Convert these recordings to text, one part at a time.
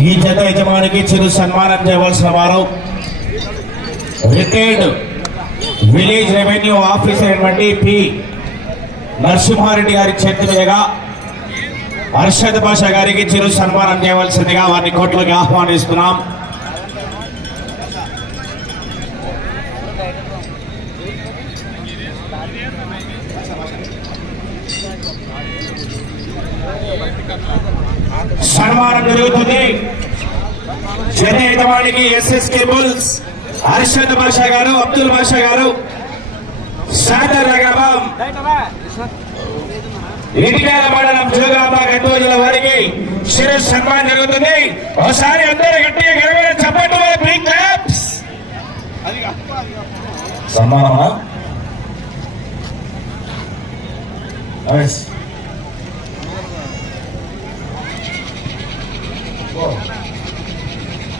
ఈ జత యజమానికి చిరు సన్మానం చేయవలసిన వారు రిటైర్డ్ విలేజ్ రెవెన్యూ ఆఫీసర్ అయినటువంటి పి. నరసింహారెడ్డి గారి చేతి మీదుగా హర్షద్ భాష గారికి చిరు సన్మానం చేయవలసిందిగా వారిని కోట్లకి ఆహ్వానిస్తున్నాం సన్మానం జరుగుతుంది జన ఎస్ఎస్ కేబుల్స్ హర్షద్ భాష గారు అబ్దుల్ భాష గారు. సాదర్ గ్రామం ఇటికాల మండలం జోగాంబ గడ్డోజుల వారికి శిర సన్మానం జరుగుతుంది. ఒకసారి అందరూ గట్టిగా గెలవని చప్పట్లు క్లాప్స్. సన్మానమా? Nice.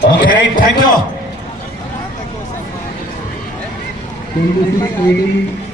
Okay, thank you.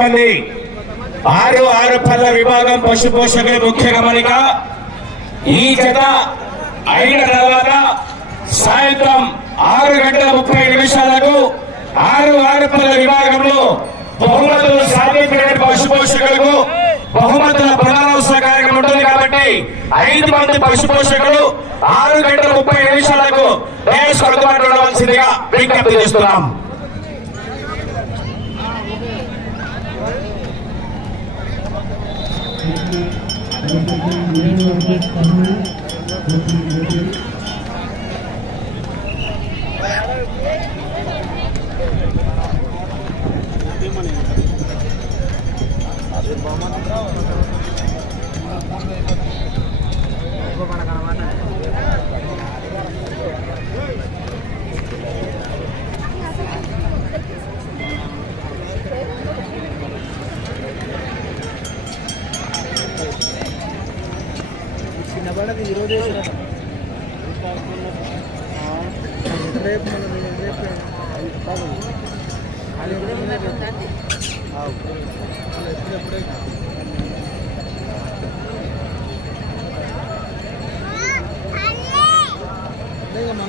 మంది ఆరు ఆరు పల్ల విభాగం పశు పోషకుల ముఖ్య గమనిక. ఈ జత అయిన తర్వాత సాయంత్రం ఆరు గంటల ముప్పై నిమిషాలకు ఆరు ఆరు పల్ల విభాగంలో బహుమతులు సాధించిన పశు పోషకులకు బహుమతుల ప్రధానోత్సవ కార్యక్రమం ఉంటుంది కాబట్టి ఐదు మంది పశు పోషకులు ఆరు గంటల ముప్పై నిమిషాలకు డేస్ కొడుకుబాటు ఉండవలసిందిగా విజ్ఞప్తి చేస్తున్నాం. ஏழு அம்பேத்கர் தமிழ் போட்டிருக்கிறது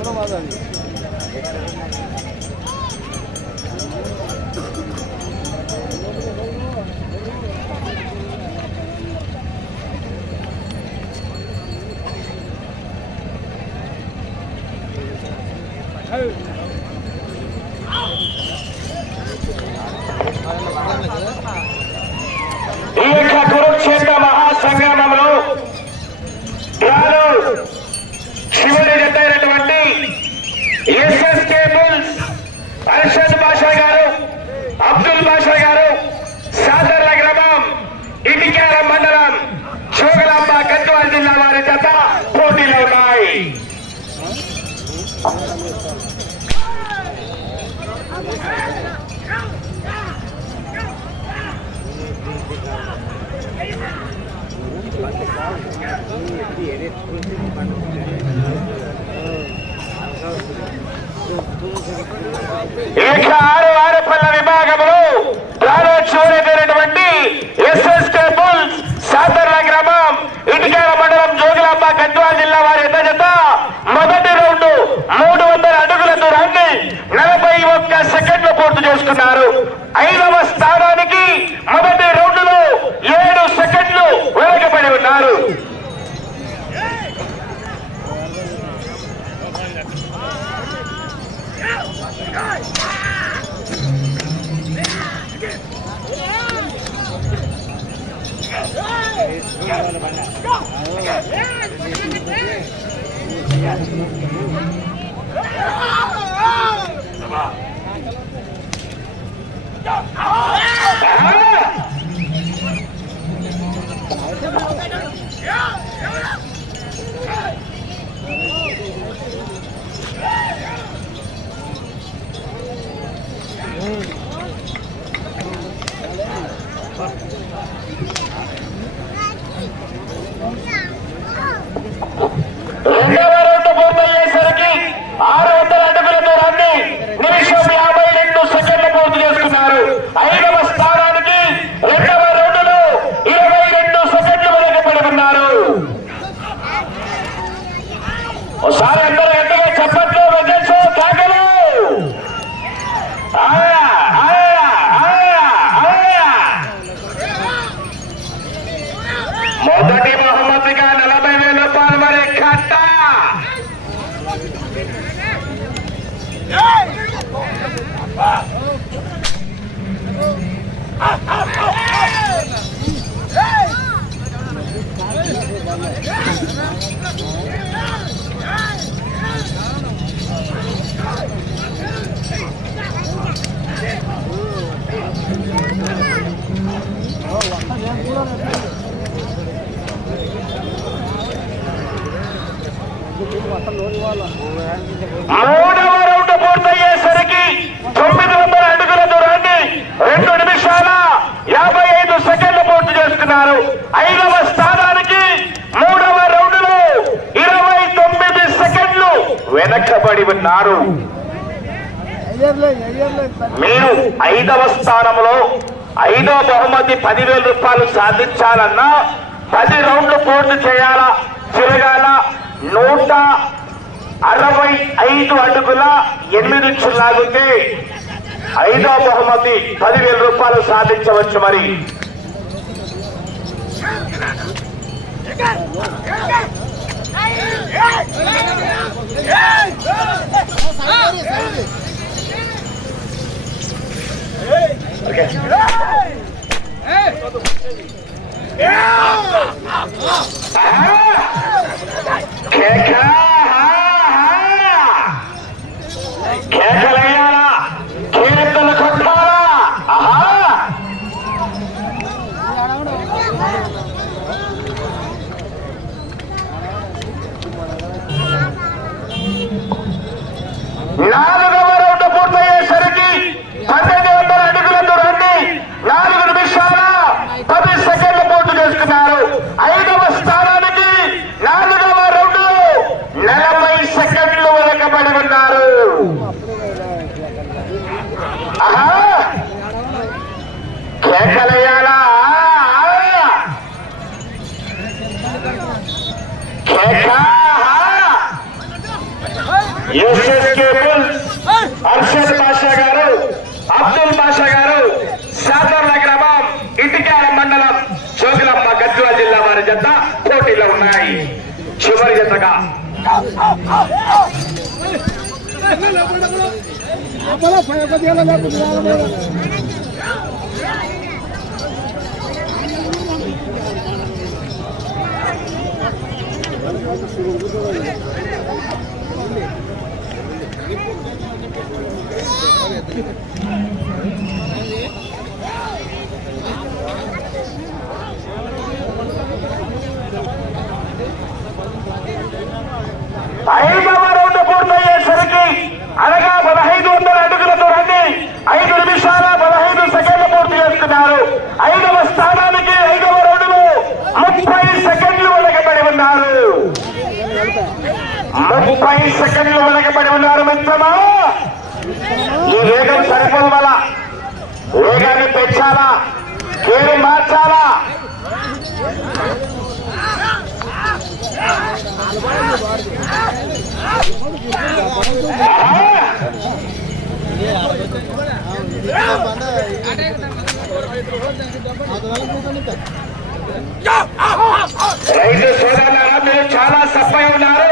వెళ్ళిపోతాయి ఈ ఇక ఆరు ఆరు వారపల్ల విభాగంలో ప్రాణోత్సవమైనటువంటి ఎస్ఎస్ టెంపుల్స్ సాతర్ల గ్రామం ఇటుకాల మండలం జోగిలాంబ గద్వాల జిల్లా వారి ఒకసారి అందరూ మూడవ రౌండ్ పూర్తయ్యేసరికి తొమ్మిది వందల అడుగుల దూరాన్ని రెండు నిమిషాల యాభై ఐదు సెకండ్లు పూర్తి చేస్తున్నారు. ఐదవ స్థానానికి మూడవ రౌండ్లో ఇరవై తొమ్మిది సెకండ్లు వెనకబడి ఉన్నారు. మీరు ఐదవ స్థానంలో ఐదో బహుమతి పదివేల రూపాయలు సాధించాలన్నా పది రౌండ్లు పూర్తి చేయాలా తిరగాల నూట అరవై ఐదు అడుగుల ఎనిమిది ఇంచులు లాగితే ఐదో బహుమతి పదివేల రూపాయలు సాధించవచ్చు మరి. కేకలయ్యాలా కీర్తలు కొట్టాలా ఆహా నాలుగవ రౌండ్ పూర్తయ్యేసరికి పన్నెండు వందల అడుగుల దూరాన్ని నాలుగు నిమిషాల పది సెకండ్లు పూర్తి చేసుకున్నారు ఐదవ స్థానానికి నాలుగవ రౌండ్ నలభై సెకండ్లు వెనకబడి ఉన్నారు ఆహా కేకలయ్యాలా కేక ఎస్ఎస్ కేబుల్ అర్షద్ బాషా గారు అబ్దుల్ బాషా గారు సాదర్ల గ్రామం ఇటికాల మండలం జోగులమ్మ గద్వాల జిల్లా వారి జత పోటీలో ఉన్నాయి. చివరి జతగా. అమ్మలా పదిహేను Thank you. రైతు సోదరులారా మీరు చాలా సప్పై ఉన్నారు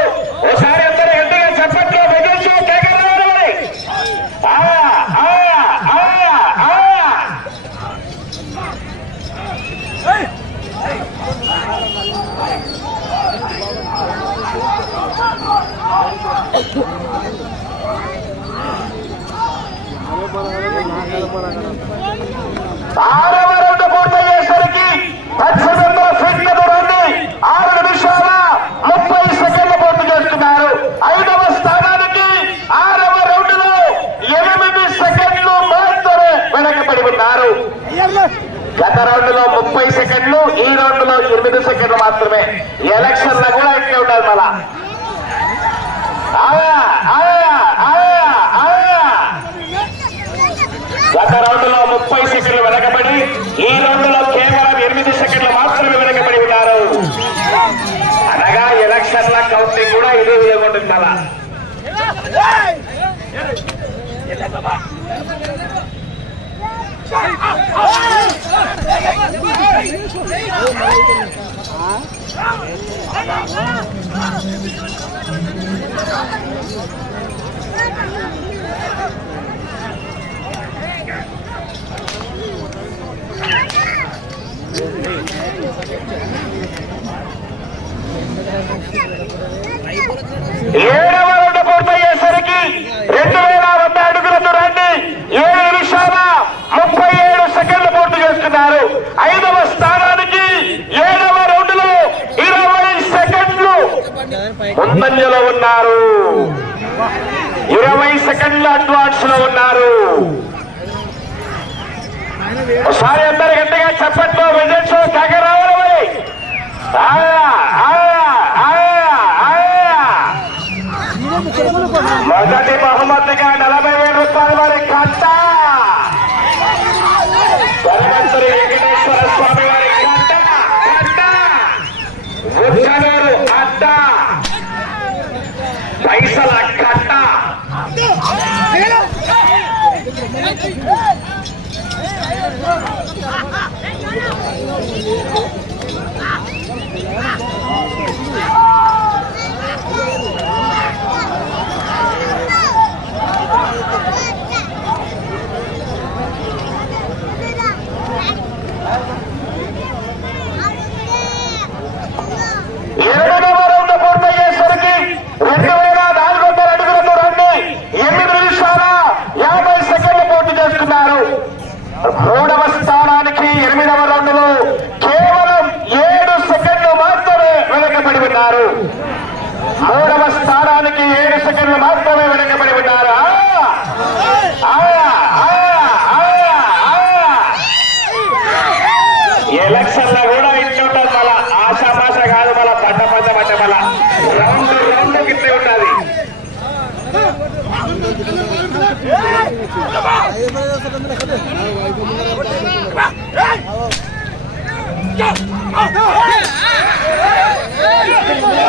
ఏడవ పూర్తయ్యేసరికి రెండు వేల ఏడు నిమిషాల ముప్పై ఏడు సెకండ్లు పూర్తి చేస్తున్నారు ఐదవ స్థానానికి ఏడవ రౌండ్లో ఇరవై సెకండ్లు ముందంజలో ఉన్నారు. ఇరవై సెకండ్ల అడ్వాన్స్లో ఉన్నారు. ఒకసారి అందరు గట్టిగా చెప్పట్లో విజయో మొదటి బహుమతిగా Thank you. మూడవ స్థానానికి ఏడు సెకండ్లు మాత్రమే వెనకబడి ఉన్నారు. ఎలక్షన్లో కూడా ఇచ్చుంటాం మళ్ళా ఆశామాష కాదు మళ్ళా పంట పంట పంట మళ్ళా రౌండ్ రౌండ్ గిట్టే ఉన్నది. Yeah!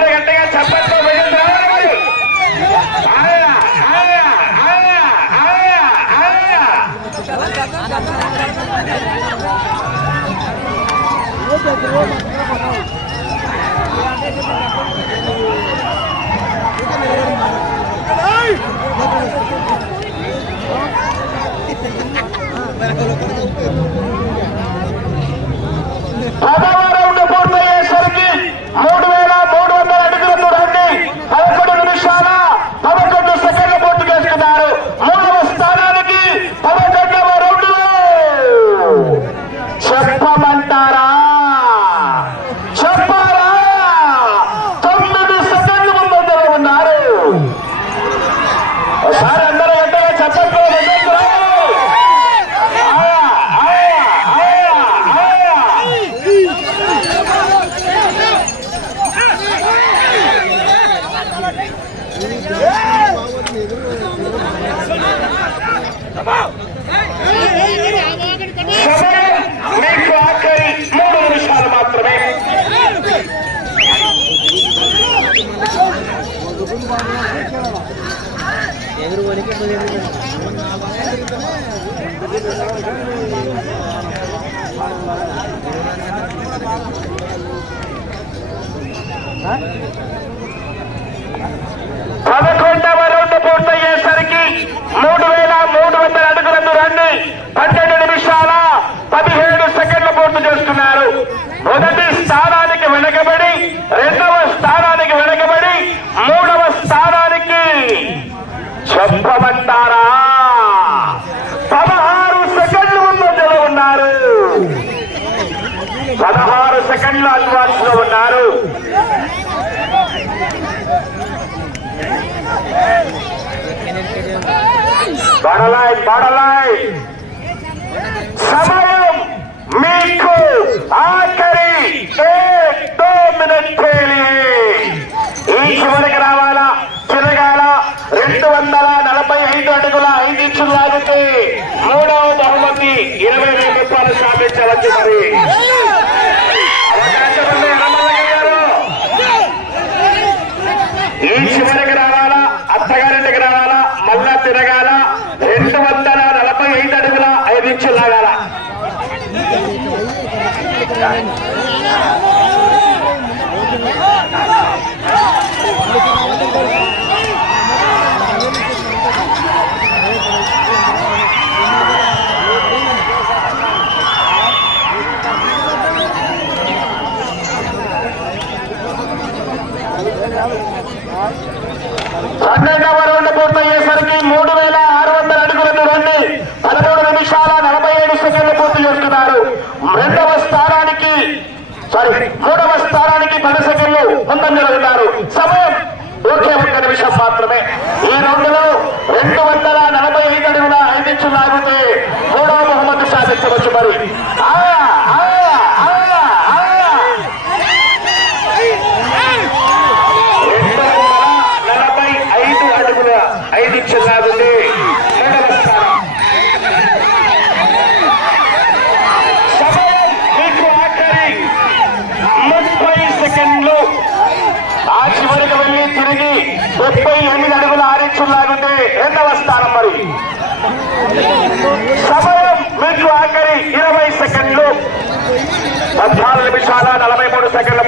Para పడలాయ్ పడలాయ్. సమయం మీకు ఆఖరి ఏడో ఈ చివరికి రావాలా? చిరగాల రెండు వందల నలభై ఐదు అడుగుల ఐదు ఇచ్చులు లాగితే మూడవ బహుమతి ఇరవై రెండు రూపాయలు సాధించవచ్చు మరి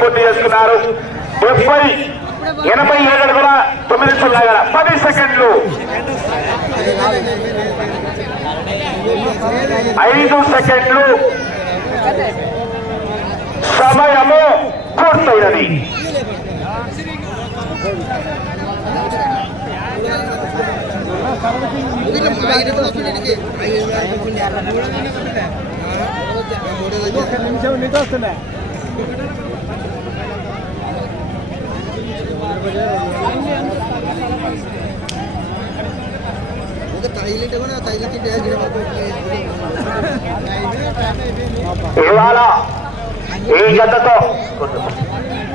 పూర్తి చేస్తున్నారు. ముప్పై ఎనభై ఏడు అడుగుల తొమ్మిది చుల్లాగల పది సెకండ్లు. ఐదు సెకండ్లు. సమయము పూర్తయినది. ఒక్క నిమిషం నీకు వస్తున్నా ఇవాళ ఈ గతతో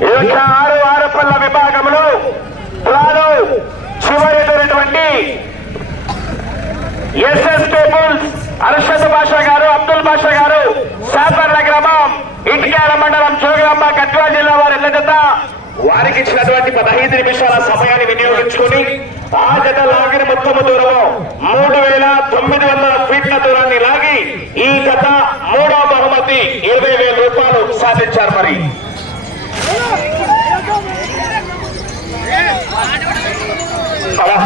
ఇరవై ఆరు ఆరు విభాగములు విభాగంలో త్రాను చివరిటువంటి ఎస్ఎస్ టేబుల్స్ అర్షద్ బాషా గారు అబ్దుల్ బాషా గారు సాపర్ల గ్రామం ఇటుకాల మండలం జోగిరాంబ కట్వా జిల్లా వారి ఇళ్ళ జత వారికి ఇచ్చినటువంటి పదహైదు నిమిషాల సమయాన్ని వినియోగించుకొని ఆ జత లాగిన మొత్తము దూరము మూడు వేల తొమ్మిది వందల ఫీట్ల దూరాన్ని లాగి ఈ గత మూడో బహుమతి ఇరవై వేల రూపాయలు సాధించారు మరి. అలా.